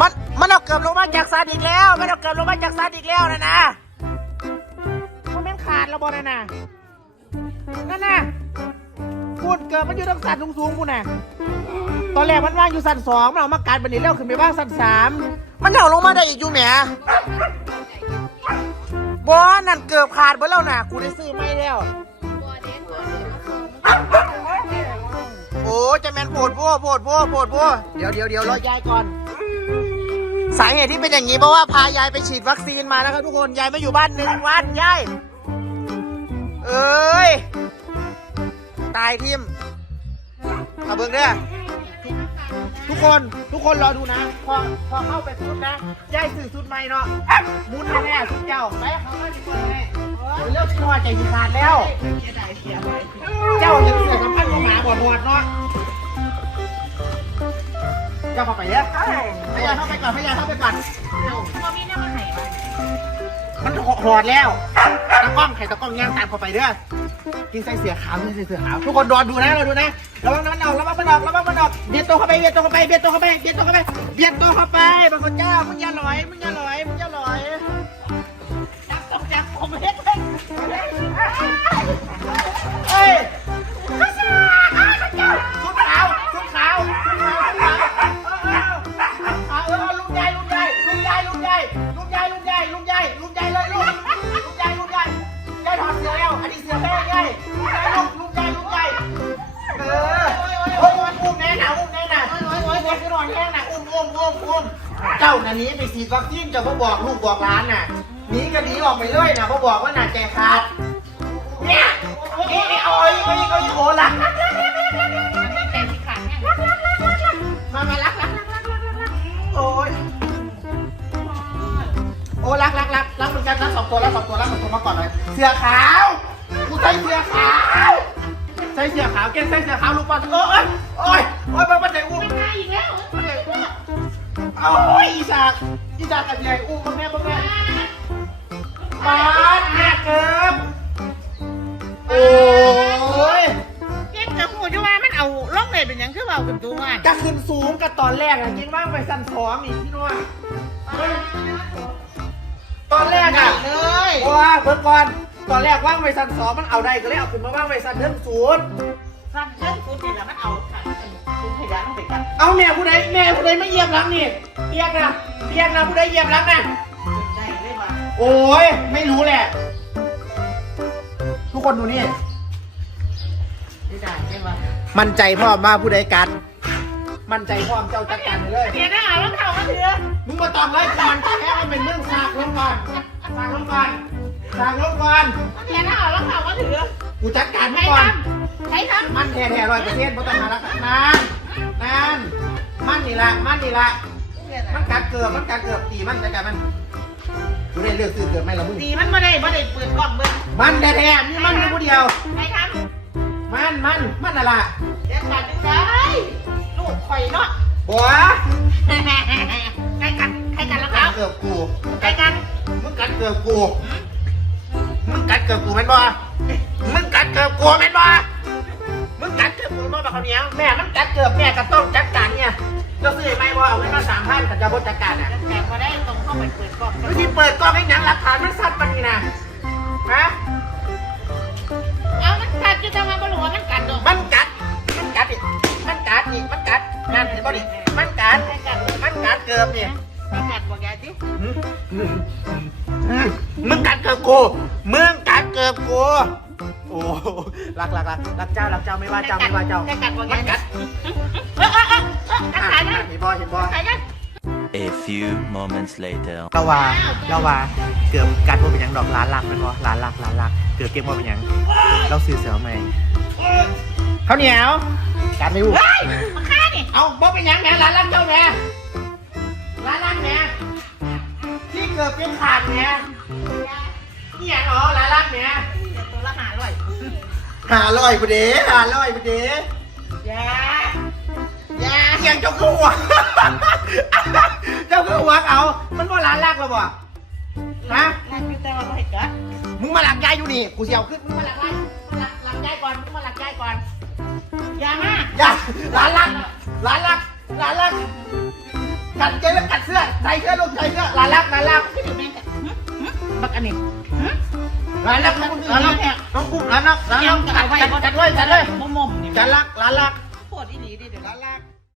มันมันเอาเกือบลงมาจากซันอีกแล้ว มันเอาเกือบลงมาจากซันอีกแล้วนะนะมันเป็นขาดแล้วบอลนะนะนั่นน่ะพูดเกิดมันอยู่ตรงสันสูงๆกูน่ะตอนแรกมันว่างอยู่สันสองมันเอามาการบันนี้แล้วขึ้นไปว่างสันสามมันเอาลงมาได้อีกอยู่แหมบอลนั่นเกือบขาดไปแล้วน่ะกูได้ซื้อไม่แล้ว โอ้จะแมนโผดพัวโผดพัวโผดพัวเดี๋ยวเดี๋ยวเดี๋ยวรอยายก่อน สาเหตุที่เป็นอย่างนี้เพราะว่าพายายไปฉีดวัคซีนมานะครับทุกคน ยายไม่อยู่บ้านหนึ่งวันยาย เอ้ย ตายทิมเอาเบิ่งเด้อทุกคน ทุกคนรอดูนะ พอ พอเข้าไปสุดนะ ยายสื่อสุดใหม่เนาะมุนแน่ๆสุดเจ้าไปเขา เรื่องที่ว่าใจสิขาดแล้ว เจ้าจะเสียสำคัญของหมาบวชบวชเนาะเจ้าเข้าไปเนี่ยพยายามเข้าไปก่อนพยายามเข้าไปก่อนมันหอดแล้วตะกล้องไข่ตะกล้องย่างตามเข้าไปเด้อกินใส่เสือขาวกินใส่เสือขาวทุกคนรอดูนะเรอดูนะระวังนะมันออกระวังมันออกระวังมันออกเบียดตัวเข้าไปเบียดตัวเข้าไปเบียดตัวเข้าไปเบียดตัวเข้าไปเบียดตัวเข้าไปบางคนเจ้ามึงอย่าลอยมึงอย่าลอยมึง มอ้มอ้มอ้มเจ้าน่ะหนี้ไปฉีดวัคซีนเจ้าพ่บอกลูกบอกหลานน่ะหนีก็หนีออกไปเลยน่ะพ่บอกว่าน่ะใจขาดเนี่ยนี่นี่โอ้ยโอ้ยโอ้ยโอ้รักมามารักรักรักรักรักรักโอ้ยโอ้รักรักรักรักเหมือนกันรักสองตัวรักสองตัวรักสองตัวมาก่อนเลยเสื้อขาวกูใส่เสื้อขาวใส่เสื้อขาวเก่งใส่เสื้อขาวลูกบอลโอ้ยโอ้ยโอ้ยมันมันใจอุ้มมันใจอุ้ม โอ้ยอีสากอีสากกับใหญ่อุ้มมันแม่มันแม่ปาดแม่เกิบโอ้ยเก็บกับหูอยู่ว่ามันเอาล่องเลยเป็นหยังคือเบาขึ้นตัวมันจะขึ้นสูงกับตอนแรกอะกินว่างไปสั่นสองอีกพี่น้อยตอนแรกอะเลยว้าเพิ่งก่อนตอนแรกว่างไปสั่นสองมันเอาได้ก็เลยเอาขึ้นมาว่างไปสั่นเริ่มศูนย์สั้นเส้นคุณนี่แหละมันเอาค่ะ คุณพยานต้องไปกันเอาแม่ผู้ใดแม่ผู้ใดไม่เหยียบหลังนี่เรียกนะเรียกนะผู้ใดเหยียบหลังนะได้เลยว่าโอ้ยไม่รู้แหละ ทุกคนดูนี่ได้ได้ว่ามั่นใจพ่อมว่าผู้ใดกัน มั่นใจพ่อมเจ้าจัดการไปเลยเทียนอาแล้วเขาก็ถือมึงมาตอบเลยก่อนแค่มันเป็นเรื่องสากลงก่อนสากลงก่อนสากลงก่อนเทียนอาแล้วเขาก็ถือกูจัดการใครให้ก่อนทำ ใครทำมันแท้แท้ร้อยเปอร์เซ็นต์เพราะต้องมาแล้วนานนานมันนี่ละมันนี่ละมันกัดเกือบมันกัดเกือบตีมันจัดการมันกูได้เลือกซื้อเกือบไหมล่ะมึงดีมันไม่ได้ไม่ได้เปิดกล้องเบิ้งมันแท้แท้นี่มันมีผู้เดียวใครทมันมันมันอะไรำเทียนขาดดึงได้ลูกข่อยเนาะบัวใครกันใครกันแล้วคกัรัดบเกือบกูใครกันมึงกัดเกือบกูมึงกัดเกือบกูแม่นบ่มึงกัดเกือบกูแม่น ขาวเหนี้ยวแม่มันกัดเกือบแม่ก็ต้องจัดการเนี่ยเราซื้อไม่บ่เอาเงินมาสามพันแต่จะบดจัดการอะแต่พอได้ตรงเข้าไปเปิดกล้องวิธีเปิดกล้องให้หนังหลักฐานมันสัตว์ปานนี้นะฮะเอามันกัดจะทำมาบรู้ว่ามันกัดดอกมันกัด มันกัดนี่มันกัดนี่มันกัดนั่นเห็นบ่ดิมันกัดใครกัดมันกัดเกือบนี่ใครกัดบอกยายสิอืมอืมอืมมึงกัดเกือบกูมึงกัดเกือบกู โอ้รักรักรักรักเจ้ารักเจ้าไม่ว่าเจ้าไม่ว่าเจ้าใครกัดบอกมัยานยกัดเออเออเออเออกัดอะขายนะเห็นบ่เห็นบ่ขายนะ A few moments later. เราว่าเราว่าเกือบกัดว่าเป็นหยังดอกล้านหลักเป็นบ่ล้านหลักล้านหลักเกือบเก็บว่าเป็นหยังเราซื้อเสือใหม่ข้าวเหนียวกัดไม่รู้เฮ้ยมาฆ่าดิเอาบ่เป็นหยังแหม่ล้านหลักเจ้าแหม่ล้านหลักแหม่ที่เกือบเป็นขาดแหม่นี่หยังอ๋อล้านหลักแหม่ตัวละ หาอร่อยหาลอยบุเดหาลอยบุเดยายาเสียงเจ้าคือหัว เจ้าคือหัวเอา มันว่าร้านลักเราบ่ฮะนั่นคืแต่ว่าบ่เห็นกันมึงมาหลักยายอยู่นี่กูเสียวขึ้นมึงมาหลักยายหลักลักยายก่อนมึงมาหลักยายก่อนอย่ามายาร้านลักร้านลักร้านลักกัดเจแล้วกัดเสื้อใส่เสื้อลงใส่เสื้อร้านลักร้านลักที่อยู่แม่งกันบักอันนี้ร้านลักร้านลัก ร้านลักร้านลักจัดเลยจัดเลยจัดลักร้านลัก